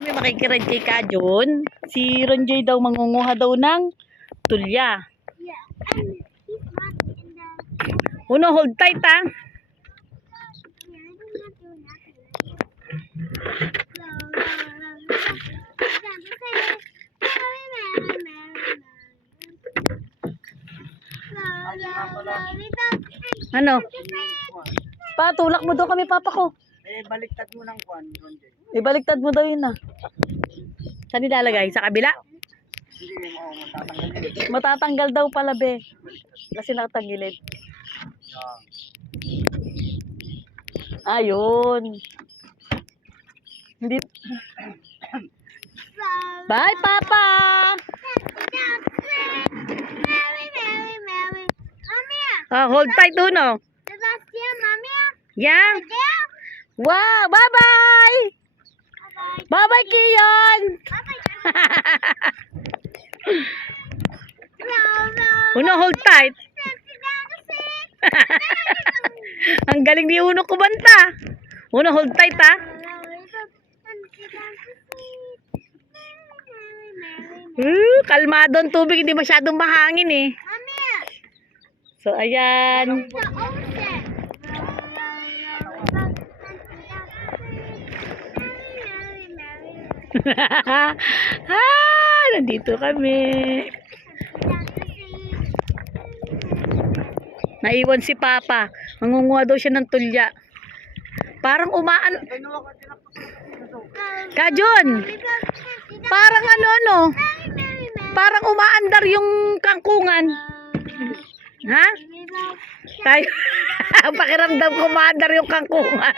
May makikinig kay Kajon. Si Ronjoy daw mangunguha daw ng tulya. Yeah. Uno, hold tight ah. Ano? Patulak mo daw kami, papa ko. Eh, baliktad mo ng kwan, Ronjay. Ibaliktad mo daw yun ah. Saan nilalagay? Sa kabila? Hindi mo matatanggal yun. Matatanggal daw pala, be. Kasi nakatagilid. Ah. Ayun. Hindi. Bye, Papa! Ah, hold tight, Uno. still Mami? Yeah. Wow, bye-bye! Bye-bye. Bye-bye, Kiyon! Uno, hold tight. Ang galing ni Uno kumanta. Uno, hold tight, ha? Uh, kalmado ang tubig, hindi masyadong mahangin eh. Mami, So, ayan. ah, nandito kami. Naiwan si Papa. Mangunguha daw siya ng tulya. Parang umaan... Kajon! Parang ano ano? Parang umaandar yung kangkungan. Ha? Tayo. Pakiramdam ko umaandar yung kangkungan.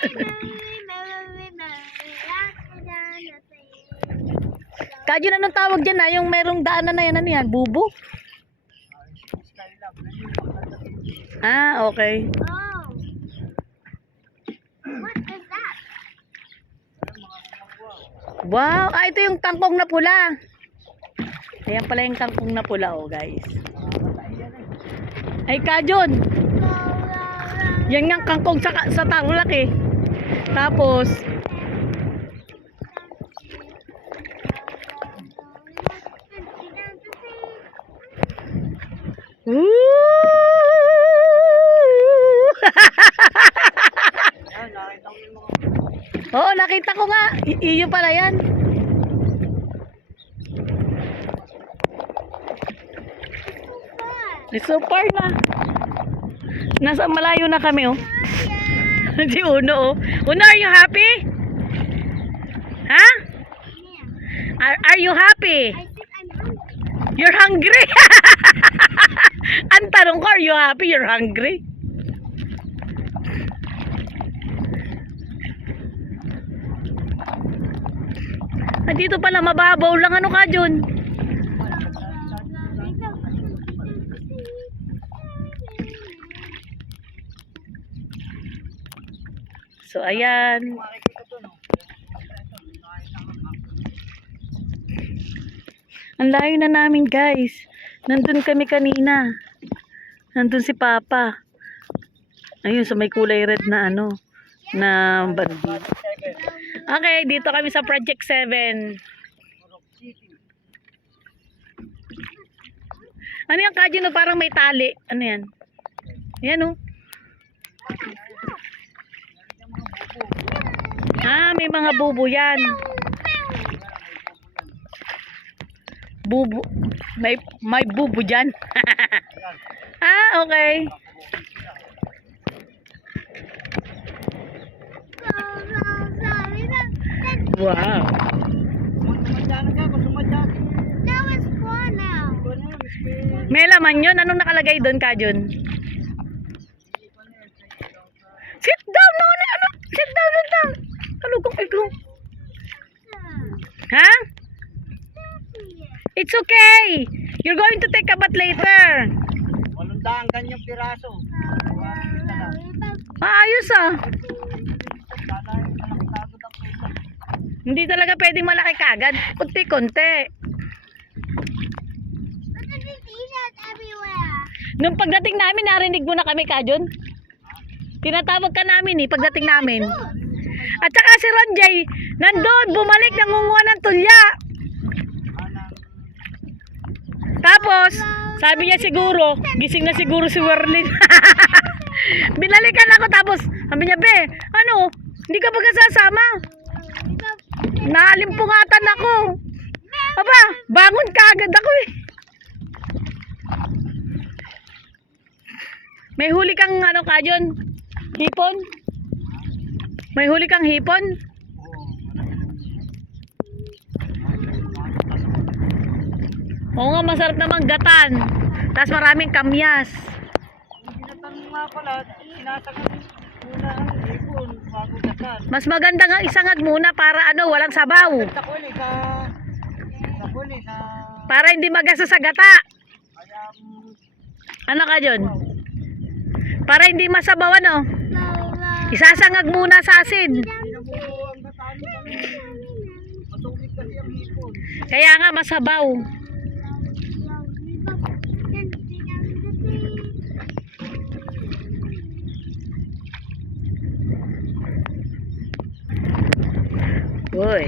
Kajon, anong tawag dyan na? Yung merong daanan na yan, ano yan? Bubo? Skylab. Nandiyo yung pagkatapos. Ah, okay. Wow! Ah, ito yung kangkong na pula. Ayan pala yung kangkong na pula, oh guys. Ay, Kajon! Yan nga ang kangkong sa, sa tarlac eh. Tapos, Woo! Ayan, nakita ko yung mga... Oo, nakita ko nga. I- iyo pala yan. It's so far na. Nasa malayo na kami, oh. si Uno, oh. Uno, are you happy? Ha? Are, are you happy? You're hungry? Ang tanong ko, are you happy? You're hungry? Ah, dito pala mababaw lang ano ka, Jun? So, ayan. Ang layo na namin, guys. Nandun kami kanina. Nandun si Papa. Ayun, sa may kulay red na ano, na bandi. Okay, dito kami sa Project 7. Purok City. Ano yung kadyo no? Parang may tali. Ano yan? Yan oh. Ah, may mga bubo yan. Bubo. May, may bubo dyan. ah, okay. Wow. Ka. May laman yun. Anong nakalagay doon, Kajun? Sit down, no, na, ano? Sit down, sit down. Kung ikaw? Ha? It's okay. You're going to take a bath later. Walong daan ganyang piraso. Maayos ah. Hindi talaga pwedeng malaki kagad. Kunti-kunti. Nung pagdating namin, narinig mo na kami, Kajun. Tinatawag ka namin eh, pagdating namin. At saka si Ronjay, Nandun, bumalik, nangunguha ng tulya. Tapos, sabi niya siguro, gising na siguro si Werlin. Binalikan ako tapos, sabi niya, Be, ano, hindi ka ba kasasama? Naalimpungatan ako. Aba, bangon ka agad ako eh. May huli kang ano ka dyan? Hipon? May huli kang hipon? Oo nga, masarap naman gatan. Tapos maraming kamyas. Mas maganda nga isangag muna para ano, walang sabaw. Para hindi magasa sa gata. Ano ka dyan? Para hindi masabaw ano. Isasangag muna sa asin. Kaya nga masabaw. Uy.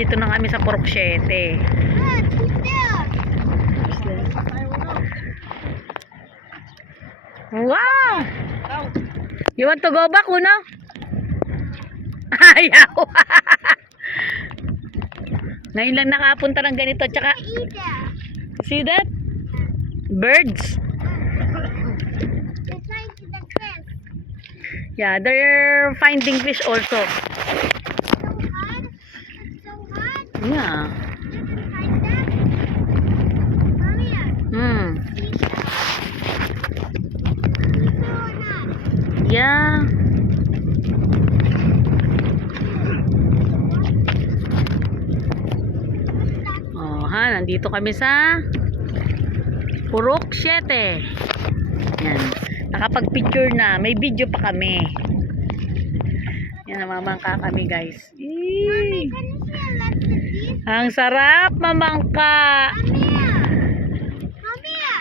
Dito na kami sa Pork 7. Wow! You want to go back, Uno? Ayaw. Ngayon lang nakapunta ng ganito. Tsaka, see that? Birds. Yeah, they're finding fish also. Yeah. Hmm. Yeah. Oh, ha, nandito kami sa Purok 7. Yan. Nakapag-picture na. May video pa kami. Yan, namamangka kami, guys. Eee. Ang sarap mamangka.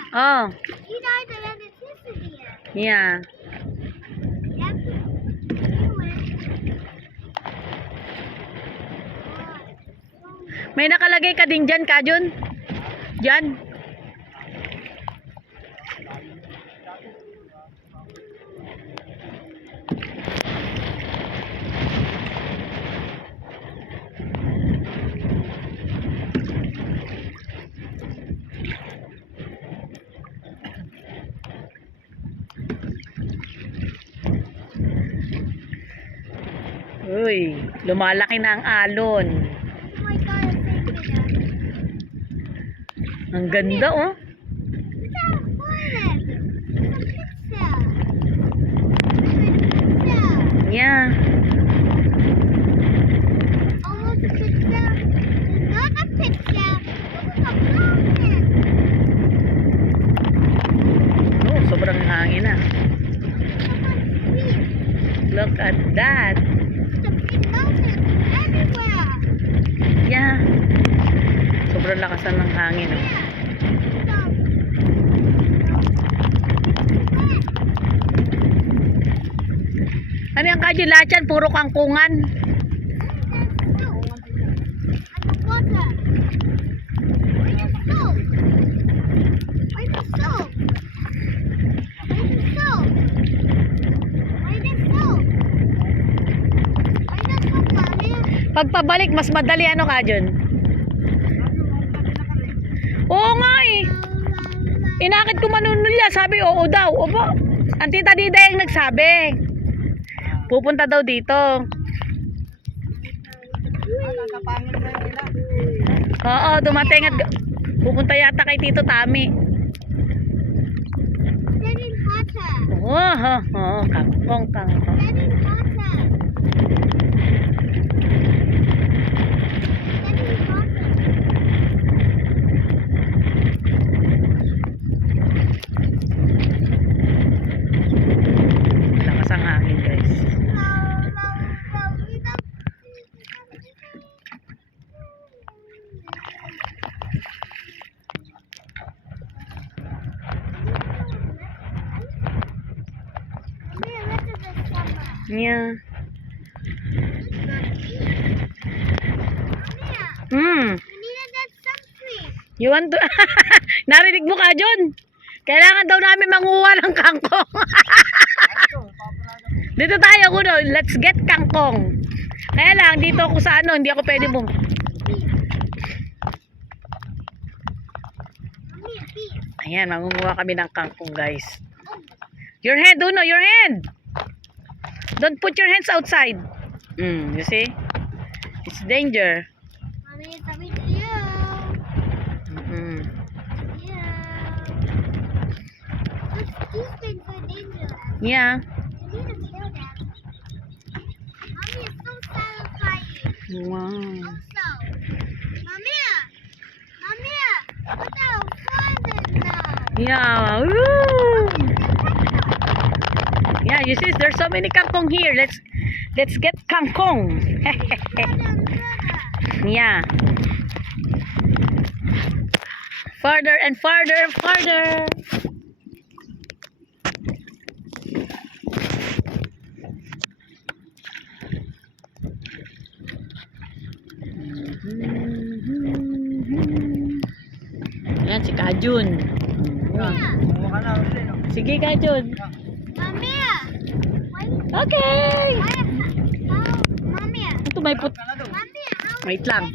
Oh, yeah. May nakalagay ka din dyan, Kajun? Dyan? Uy, lumalaki na ang alon. Ang ganda, oh. Yeah. Oh, sobrang hangin. Sweet. Look at that. It's a big mountain everywhere. Yeah. Sobrang lakasan ng hangin, oh. Ano yung yan? Puro kangkungan. Pagpabalik, mas madali ano ka dyan? Oo nga eh. Inakit ko manunulya. Sabi, oo daw. Opo. Ang tita Dida yung nagsabi. Pupunta daw dito. Oo, dumating at pupunta yata kay Tito Tami. Oo, oo, oo, kangkong, kangkong. Lakas ang hangin, guys. Mia, Hmm. You want to... Narinig mo ka, John? Kailangan daw namin manguha ng kangkong. Dito tayo, kuno. Let's get kangkong. Kaya lang, dito ako sa ano, hindi ako pwede mo. Ayan, mangunguha kami ng kangkong, guys. Your hand, Uno, your hand. Don't put your hands outside. Mm, you see? It's danger. Mommy, it's coming to you. Mm. Yeah. What's these things so dangerous? Yeah. You need to kill them. Mommy, it's so satisfying. Wow. Also, Mommy, Mommy, what's that fun now? Yeah. Woo! Yeah, you see, there's so many kangkong here. Let's let's get kangkong. yeah. Farther and farther, farther. Ayan, si Kajun. Sige, Kajun. Why, Okay. Ito may put... Na Wait lang.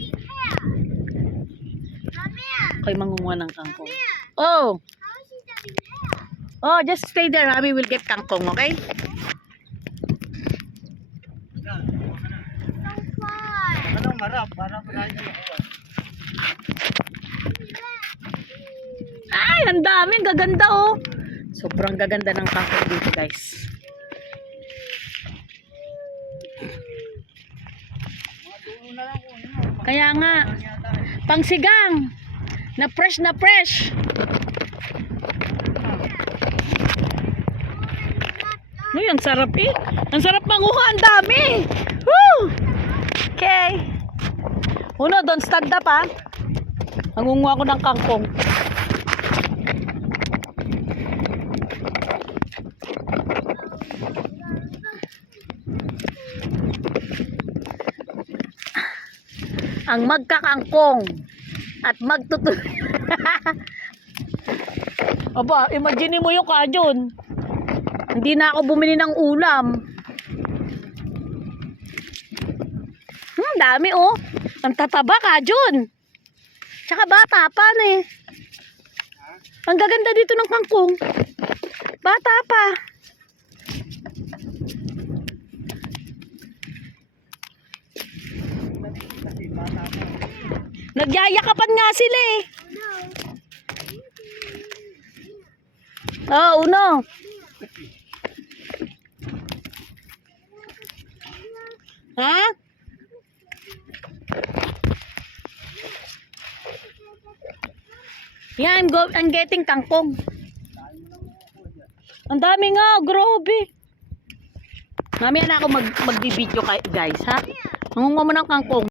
Ako'y mangunguha ng kangkong. Oh, how is she having hair? oh, just stay there. Mommy will get kangkong, okay? Na. Anong marap? Ko kuha. Ay, ang dami. Gaganda, oh. Sobrang gaganda ng kangkong dito, guys. Mga tulo na lang kunin mo. Kaya nga, pangsigang. Na fresh na fresh. Uy, ang sarap eh. Ang sarap manguha. Ang dami. Woo! Okay. Uno, don't stand up ha. Mangunguha ko ng kangkong. Ang magkakangkong at magtutul... Aba, imagine mo yung kajon. Hindi na ako bumili ng ulam. Hmm, dami oh. Ang tataba kajon. Tsaka bata pa na eh. Ang gaganda dito ng kangkong. Bata pa. Kasi bata pa. Nagyayakapan nga sila eh. Oh, uno. Ha? Yeah, I'm go I'm getting kangkong. Ang dami nga, grabe. Mamaya na ako mag mag-video guys, ha? Mangunga mo ng kangkong.